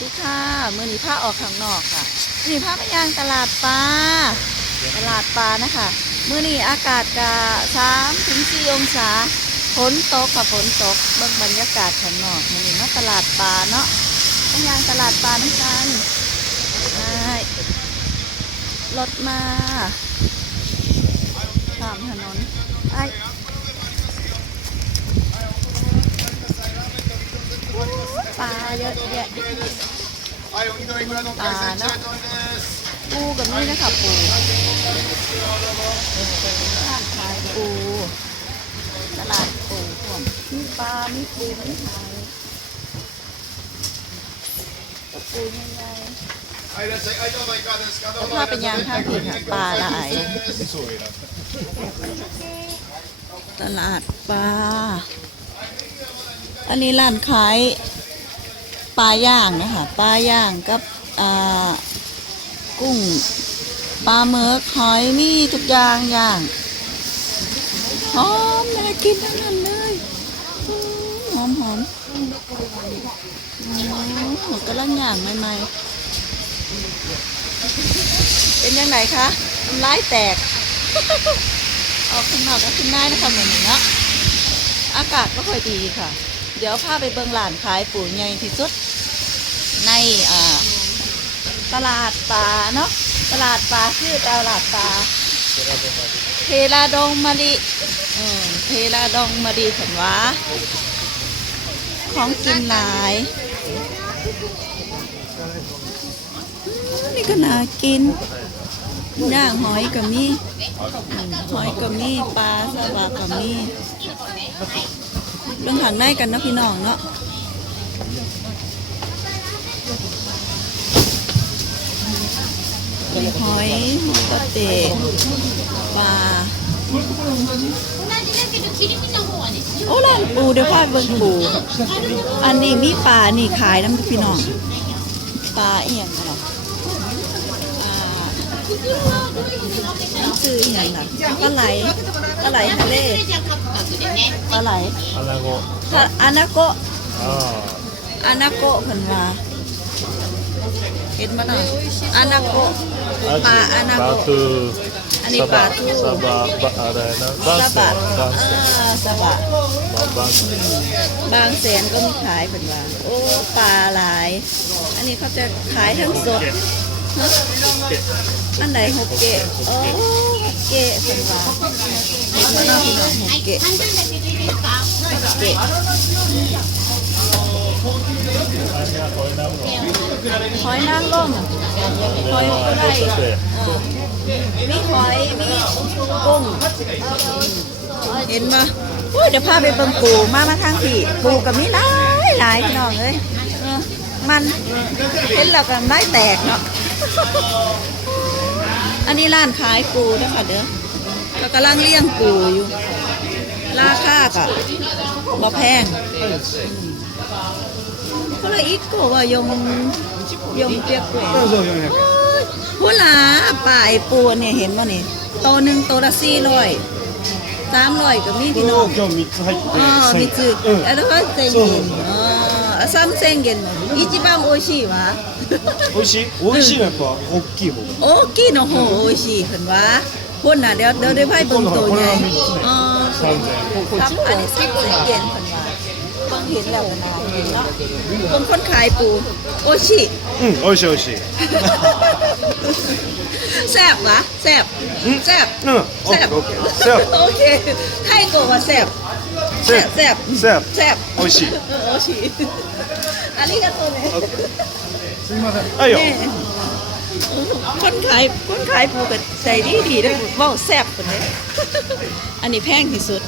ดีค่ะมื่อนี้ผ้าออกข้างนอกค่ะมือนี้ผ้าไปยางตลาดปลาตลาดปลานะคะมื่อนี้อากาศกะสามถึงสี่องศาฝนตกค่ะฝนตกเบิ่งบรรยากาศข้างนอกมื่อนี้มาตลาดปลาเนาะไปยางตลาดปลาน้ำกันใช่รถมาข้ามถนนไอ้ ปลาเยอะแยะปลาเนาะปูกับนี่นะคะปูปูตลาดปูท่วมมีปลาไม่ปูไม่หอยปูใหญ่ๆถ้าเป็นยางข้างคืนปลาหลายตลาดปลา อันนี้ร้านขายปลาย่างนะคะปลาย่างกับกุ้งปลาเมือกหอยมีทุกอย่างย่างหอมน่ากินทั้งนั้นเลยหอมหอมหอมกำลังย่างใหม่ๆเป็นยังไงคะน้ำลายแตกออกข้างนอกก็ขึ้นได้นะคะเหมือนเนาะอากาศก็ค่อยดีค่ะ เดี๋ยวพาไปเบิงหลานขายปูใหญ่ที่สุด ในตลาดปลาเนาะตลาดปลาชื่อตลาดปลาเทราดงมะลิเทราดงมะลิสันวะของกินหลาย นี่ก็น่ากินย่างหอยกับมีหอยกับมีปลาสวากับมี เรื่องทางได้กันนะพี่น้องเนาะหอยกระเตปลาโอ้ร้านปูเดี๋ยวพาอเบิ้งปู อันนี้มีปลานี่ขายน้ำพี่น้องปลาเอียงเนาะปลาซื้อเอียงนะปลาไหล อะไรทะเลอะไรอานาโกะถ้าอานาโกะอ่าอานาโกะเพิ่นว่าเห็นบ่เนาะอานาโกะปลาอานาปลาโกะ ทูอันนี้ปลาทูลาบะบะอะไรนะบางสะแสบัดนบางแสนอ่าสะบัปลางบางแสนบางแสนก็มีขายเพิ่นว่า โอ้ปลาหลาย อันนี้เขาจะขายทั้งสดฮะอันไหนหกเกะโอ้หกเกะเพิ่นว่า หอยนางรมหอยกอะไรมีหอย มีกุ้งเห็นปะเดี๋ยวพาไปเบิ่งปูมามาทางพี่ปูกับมีหลายหลายพี่น้องเลยมันเห็นแล้วก็ได้แตกเนาะอันนี้ร้านขายปูนะคะเด้อ กำลังเลี้ยงปูอยู่ราคาก็บ่แพงคเลยอีกก็ว่ายงยงเปียกกล้วยผู้หลาป่ายปูเนี่ยเห็นว่านี่ตัวหนึ่งตัวละสี่ร้อยสามร้อยก็มีพี่น้องอ๋อมีจืดแล้วก็เซงเย็นอ๋อซ้มเซงเย็นอีจิบังโอชิวะโอชิโอชิแบบมปะโอ๊กกี้โอ๊กิの方โอชิเห็นวะ คนน่ะเดี๋ยวเดี๋ยวได้ไพ่เบิ่งตัวใหญ่อ๋อครับอันนี้สิบสิบเย็นคนว่าเพิ่งเห็นแล้วนะเนาะเพิ่งคนขายปูโอชิอืมโอชิโอชิแซ่บวะแซ่บแซ่บแซ่บโอเคไทยโกว่าแซ่บแซ่บแซ่บแซ่บแซ่บโอชิโอชิありがとうねすみませんはいよ คนขายคนขายปูกับใจดีดีนะเว่าแซ่บคนนี้อันนี้แพงที่สุด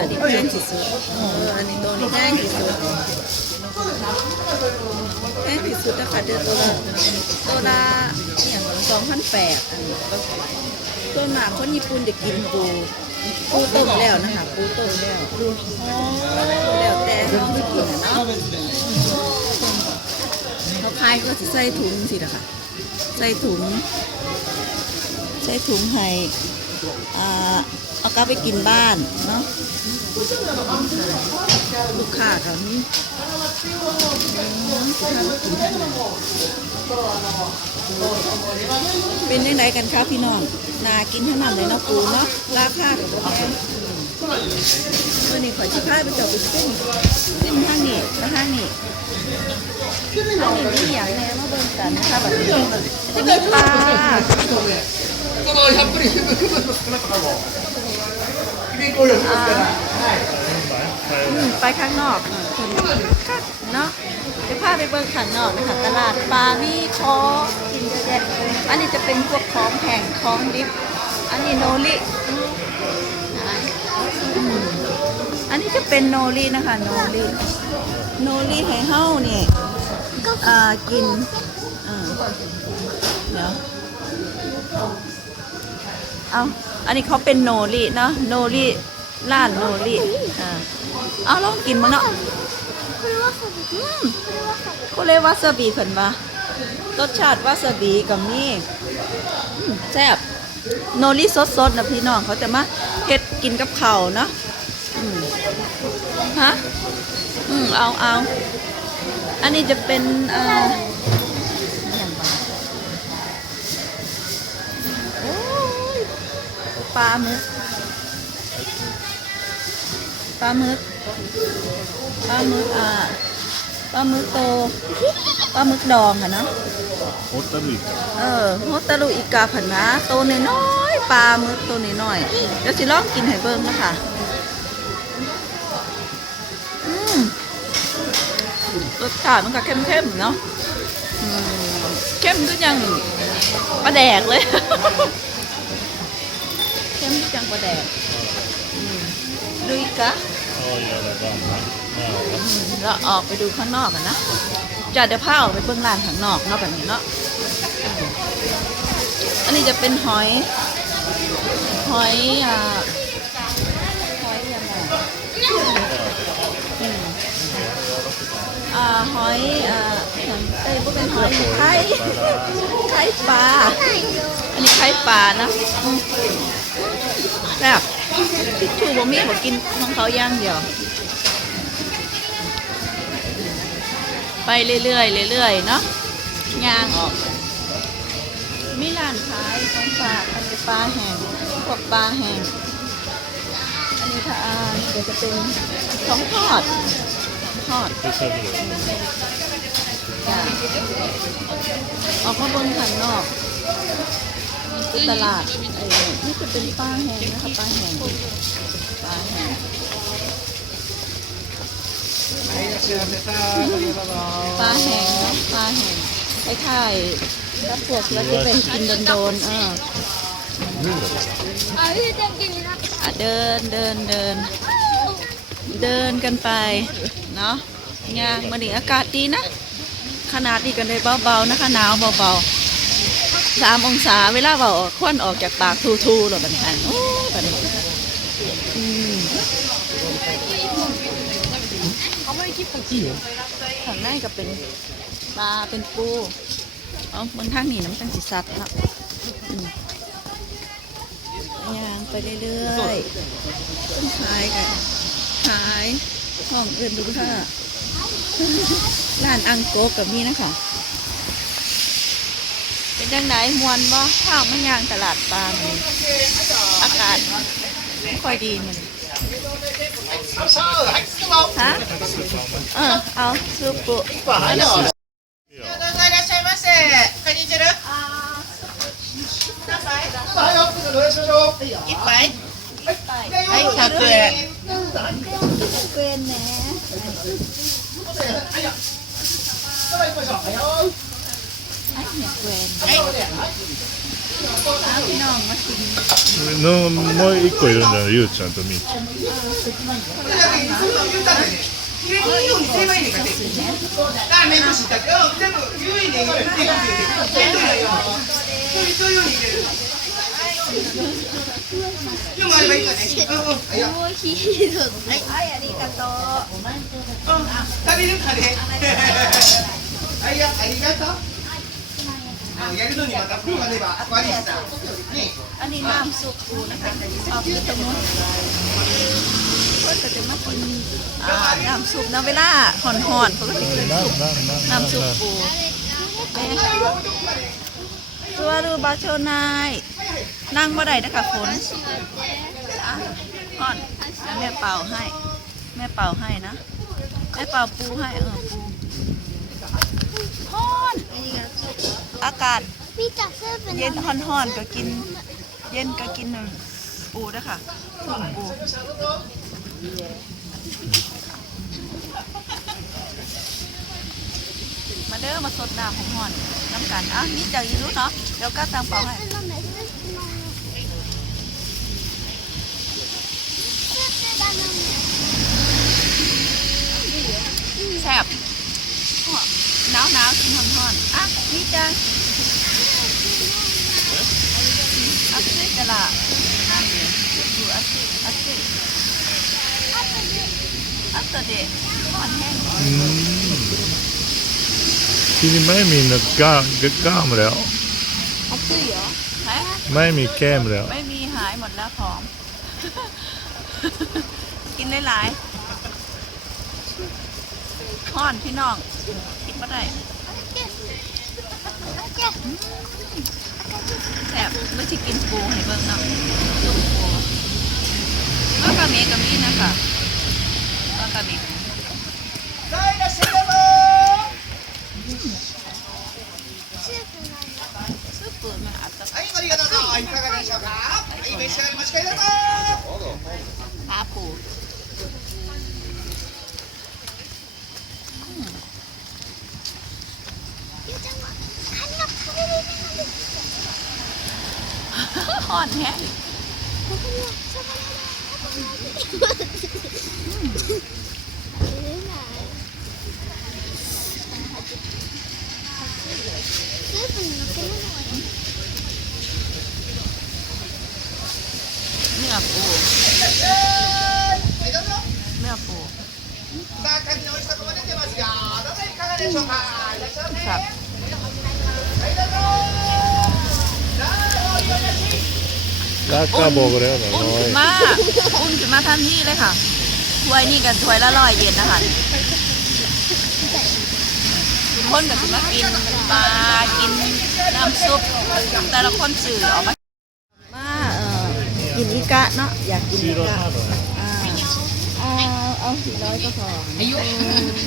อันนี้แพงที่สุดอันนี้ตัวนี้แพงที่สุดแพงที่สุดนะคะเดือนตัวละตัวละอย่างสองพันแปดอันนี้ก็ส่วนมากคนญี่ปุ่นจะกินปูปูต้มแล้วนะคะปูต้มแล้วแล้วแต่เขาไม่กินอะเนาะ เขายก็จะใส่ถุงสินะคะใส่ถุง ใส่ถุงให้อ่าเอากลับไปกินบ้านเนาะลูกค้ากับนี้สิพาไปกินข้เป็นยังไงกันคะพี่น้อง นากินทั้งนั้นเลยเนาะปูเนาะราคากับบ่แพงวันนี้ขอชิพาไปเจาะไปเส้นเส้นทางนี้แล้วทางนี้ อันนี้มีอย่างแน่มาเบิ่งกันนะคะแบบจะมีปลาไปข้างนอกเนาะเดี๋ยวพาไปเบิ่งข้างนอกนะคะตลาดปลามีคอกินเยอะแยะอันนี้จะเป็นพวกของแพงของดิฟอันนี้โนริอันนี้จะเป็นโนรินะคะโนริ โนริให้เฮานี่อ่ากินอ่าเดี๋ยวเอาอันนี้เขาเป็นโนริเนาะโนริร้านโนริอ่าเอาลองกินมั้งเนาะอืมเขาเรียกวาซาบิเพิ่นว่ารสชาติวาซาบิกับนี่แซ่บโนริสดๆนะพี่น้องเขาจะมาเฮ็ดกินกับเข้าเนาะฮะ อืมเอาเอาอันนี้จะเป็นอ่าปลาหมึกปลาหมึกปลาหมึกอ่าปลาหมึกโตปลาหมึกดองค่ะเนาะโฮตาลุยเออโฮตาลุอีกาผันนะโตน้อยๆปลาหมึกโตน้อยๆเดี๋ยวสิลองกินให้เบิ่งนะคะ รสชาติมันก็เข้มๆเนาะเข้มก็ยังปลาแดกเลย เข้มก็ยังปลาแดกดูอีกะแล้วออกไปดูข้างนอกกันนะจะเดี๋ยวพาออกไปเบื้องล่างข้างนอกนอกแบบนี้เนาะอันนี้จะเป็นหอย หอยอ่าหอยยังไง อ่าหอยอ่าอย่างเอ้ยพวกเป็นหอยไข่ไข่ปลาอันนี้ไข่ปลานะอืมแบบทิชชูบ่มีบ่กินของเขาย่างเดียว ไปเรื่อยๆเรื่อยๆเนาะย่างออก มีร้านขายของฝากอันนี้ปลาแห้งพวกปลาแห้งอันนี้ค่ะอันนี้เดี๋ยวจะเป็นของทอด ทอดจ้ะออกมาบนข้างนอก ตลาดนี่จะเป็นปลาแห้งนะคะปลาแห้งปลาแห้งปลาแห้งนะปลาแห้งไคล้ายๆรับพวกแล้วก็ไเป็นกินโดนๆอออะเดินเดินเดิน เดินกันไป เนาะย่างมาดิอากาศดีนะ ขนาดนี้กันเลยเบาๆนะคะหนาวเบาๆสามองศาเวลาเบาควันออกจากปากทูๆหรอบันทันโอ้บันอืมข้างในก็เป็นปลาเป็นปูเอาบนทางนี้น้ำจังสิสัตว์ละอืมย่างไปเรื่อยๆต้นขายกันขาย ห้องเอื่นดูค่ะร้านอังโกกับนี่นะคะ เป็นยังไงมวนบ่ข้าวม่ยางตลาดปลาอากาศไม่ค่อยดีมันฮะเออเอาซุปมไปไปไปไป。 円ねのもう一個いるんだよゆうちゃんとみーちゃんきれいにいいようにすればいいねんかって。あ、めんどくしいったけど、全部きれいに入れていくって言って。面倒やよ。そういうそういうように入れる。でもあればいいかね。うんうん。はいよ。โอ้ยヒーローはいありがとううん食べるかね。はいよ、ありがとう。あやるのにまたプロがねば悪いしさ。ね。 อันนี้น้ำซุปปูนะคะเอาไปตรงนู้น คนก็จะมากินอ่าน้ำซุปน้ำเวลาห่อนๆเขาก็จะกิน な ซุป なな น้ำซุปปูแม่ตัวรูบาโชนาย นั่งบ่ได้นะคะฝนก่อนแม่เป่าให้ แม่เป่าให้นะ แม่เป่าปูให้เออปูฮอนอากาศเย็นฮอนฮอนก็กิน เย็นก็กินปูนะคะถุปูมาเด้อมาสดน้ำของหอนน้ำกันอะนี่จะยืนรู้เนาะเดี๋ยวก็ตางเป่าให้ นี่จ้ะอักเสบละดูอักเสบอักเสบอักเสบอ่อนแห้ง ที่นี่ไม่มีนักก้ามก้ามแล้วอักเสบเหรอไม่มีแก้มแล้ว ไม่มีหายหมดแล้วผอม กินหลายๆห้อนพี่น้อง กินไม่ได้ แซ่บไม่ใช่กินปูให้เบิ่งเนาะต้มปูก็กะเมกะมีนะคะก็กะเมกะมี さあいらっしゃいどうぞ スープมันอาจจะ はいご利用どうぞいかがでしょうかはい召し上がりお待ち帰りどうぞ ขาปู อ่อนแฮะเนื้อปูเนื้อปูครับ ตากล้บอกแล้วนะอุ้นอขึ้ยนมาอุ้มขึ้นมาทันที่เลยค่ะถ้วยนี่กับถ้วยละลอยเย็นนะคะทุกคนก็จะมากินปลากินน้ำซุปแต่ละคนสื่อออกมามาเอ่อกินอิกะเนาะอยากกินอิกะเอาสี่ร้อยก็พออายุ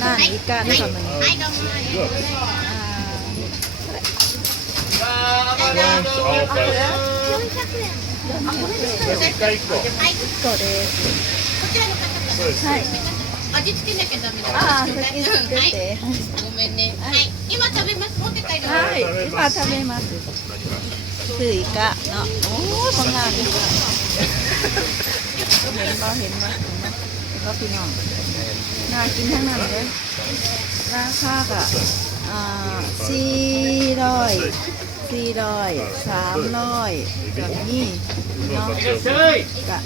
ร้าอีกะนี่ค่ะมันเลือกอ่าเอา 一回一個ก็เดส こちらの方ใช่ 味付けなきゃダメだ อ่าสกินสเกตเต ごめんねはい今食べます持って帰る ใช่ที่มาทำได้มาสื่อสื่ออีกะเนาะโอ้บางงานดีกว่าเห็นบ่เห็นบ่เห็นบ่เห็นบ่พี่น้องน่ากินทั้งนั้นเลยราคาก็อ่าสี่ร้อย สี่ร้อยสามร้อยกับนี้เนาะกะ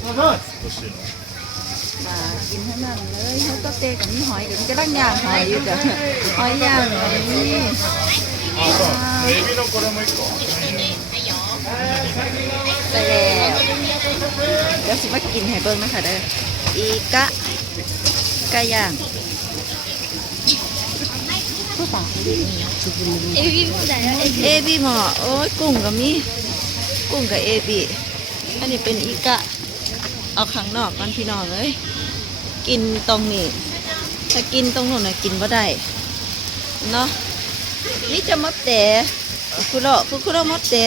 มากินให้นั่เลยเขาตะเตกับนี่หอยกับนี่ก็ดั้งย่างหอยอยู่จ้ะหอยย่างแบบนี้ไปแล้วเดี๋ยวสิมากินให้เบิ้งหมคะเด้ออีกะกะย่าง ผู้ตาเอบีผู้ตาเอวีหมอโอ้ยกุ้งกับมีกุ้งกับเอวีอันนี้เป็นอีกะ เอาขังนอกมันพี่น้องเลย กินตรงนี้ถ้ากินตรงนู้นน่ะกินก็ได้เนาะนี่จะมดแต่คุโรคุคุโรมดแต่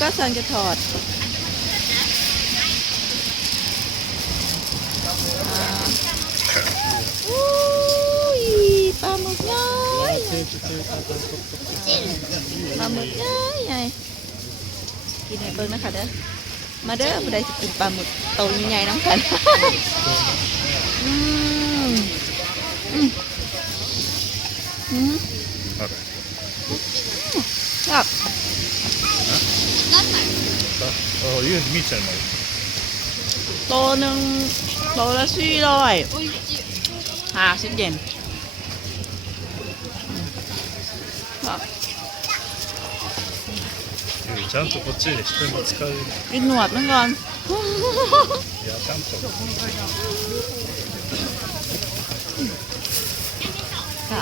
ก็สั่งจะถอด ปลาหมึกใหญ่ใหญ่กินไห้เบิ้งนะคะเด้อมาเด้อมาได้จะกินปลาหมึกโตใหญ่น้ำกันอืมอืมอืมชอบ Oh, you have meat in my. โตหนึ่งโตละสี่ร้อยห้าสิบเยน ゆうちゃんとこっちで人に使う กินหนวดมันก่อน いやちゃんと ค่ะ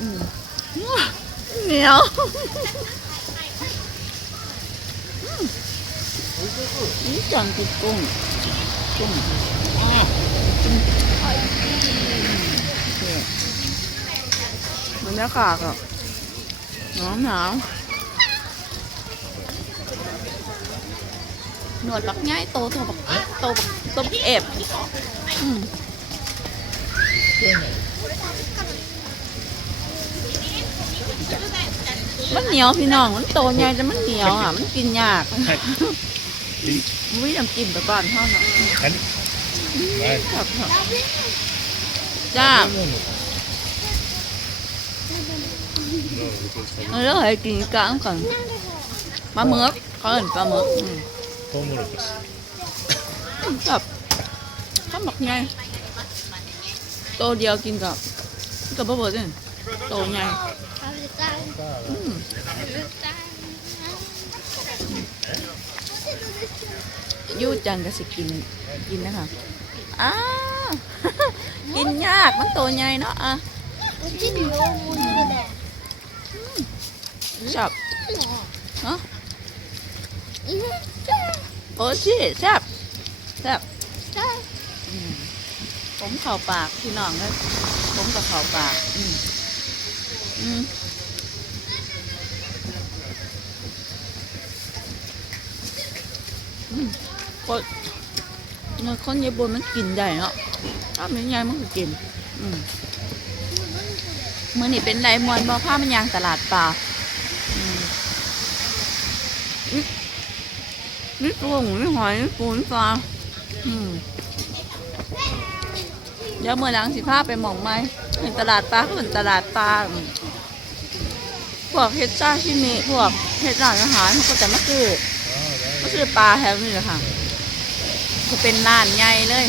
อืมเหนียวอืมนี่จังคือกุ้งกุ้ง บรรยากาศอะหนาวหนาวหนวดบักง่ายโตโตบักโตบักโตบักเอฟอืมมันเหนียวพี่น้องมันโตใหญ่แต่มันเหนียวอะ มันกินยากวิน้ำจิ้มไปก่อนเท่านั้นはいครับครับจ้า nó rất là kỳ cỡ còn má mướp có lần ba mướp ừ. Tập. có mặt ngay tô đeo kim gặp cái bắp nhát chứ tô ngay ừ. ยูจังก็สิกินกินนะคะอ้ากินยากมันตัวใหญ่เนาะอ่ะ ชอบเนาะโอ้ชิแซ่บแซ่บผมเข่าปากพี่น้องครับผมกับเข่าปาก อืมอืมก็เนื้อข้นเยบนมันกินได้เนาะถ้าไม่นยังมันก็กิน อืมมื่อนี่เป็นไรมวนบอผ้ามันยางตลาดปลา นี่ตัวหมูนี่หอยนี่ปูนี่ปลาเดี๋ยวเมื่อหลังสิพาไปหมองไหมเห็นตลาดปลาก็เห็นตลาดปลาพวกเฮดซ่าชิมิพวกเฮดร้านอาหารเขาก็จะมาซื้อมาซื้อปลาแถวนี้แหละค่ะจะเป็นร้านใหญ่เลย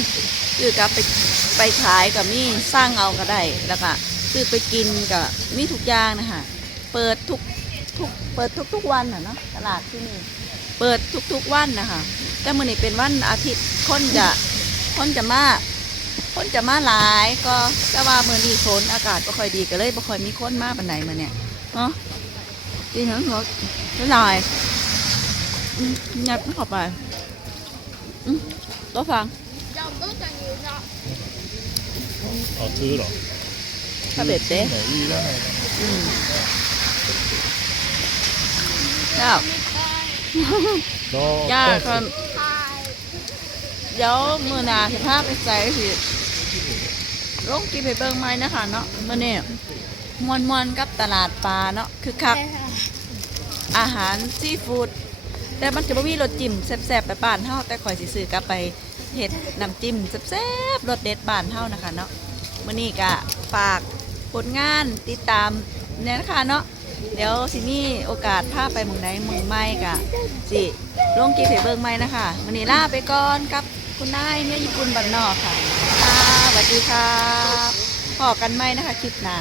ซื้อกลับไปไปขายกับมีสร้างเอาก็ได้แล้วก็ซื้อไปกินกับมีทุกอย่างนะคะเปิดทุกทุกเปิดทุกทุกวันน่ะเนาะตลาดที่นี่ เปิดทุกๆวันนะคะแต่เมื่อนี้เป็นวันอาทิตย์คนจะคนจะมาคนจะมาหลายก็ก็ว่าเมื่อนี้ฝนอากาศก็ค่อยดีก็เลยบ่ค่อยมีคนมาปันใดมาเนี่ยเนาะดีเหรอหรอหน่อยหยับเขอาไปตัวฟังเอาซื้อหรอถ้าเบ็ดเต้ไอืมแล้ว ยากครัเดี๋ยวมือหนาสิภาพไปใส่สิลงกินไปเบิ่งไม้นะคะเนาะมื่อนี้มวนมวนกับตลาดปลาเนาะคือคักอาหารซีฟู้ดแต่มันจะไม่มีรสจิ้มแซ่บๆไปบ้านเท่าแต่ข่อยสิซื้อกลับไปเห็ดน้ำจิ้มแซ่บๆรสเด็ดบ้านเท่านะคะเนาะมื่อนี้ก็ฝากผลงานติดตามเนี่ยนะคะเนาะ เดี๋ยวสิมีโอกาสพาไปหมู่ไหนหมู่ใหม่ก็สิลงกีเพเบิงใหม่นะคะมื้อนี้ลาไปก่อนกับคุณนายเนี่ยญี่ปุ่นบ้านนอกค่ะสวัสดีครับพอกันใหมนะคะคลิปหน้า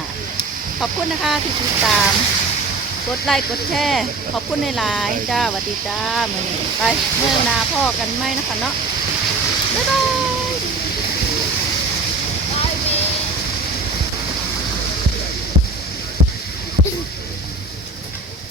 ขอบคุณนะคะที่ติดตาม กดไลค์กดแชร์ขอบคุณในหลายจ้าสวัสดีจ้ามือนี้ไปเมื่อนาพ่อกันไหมนะคะเนาะบ๊ายบาย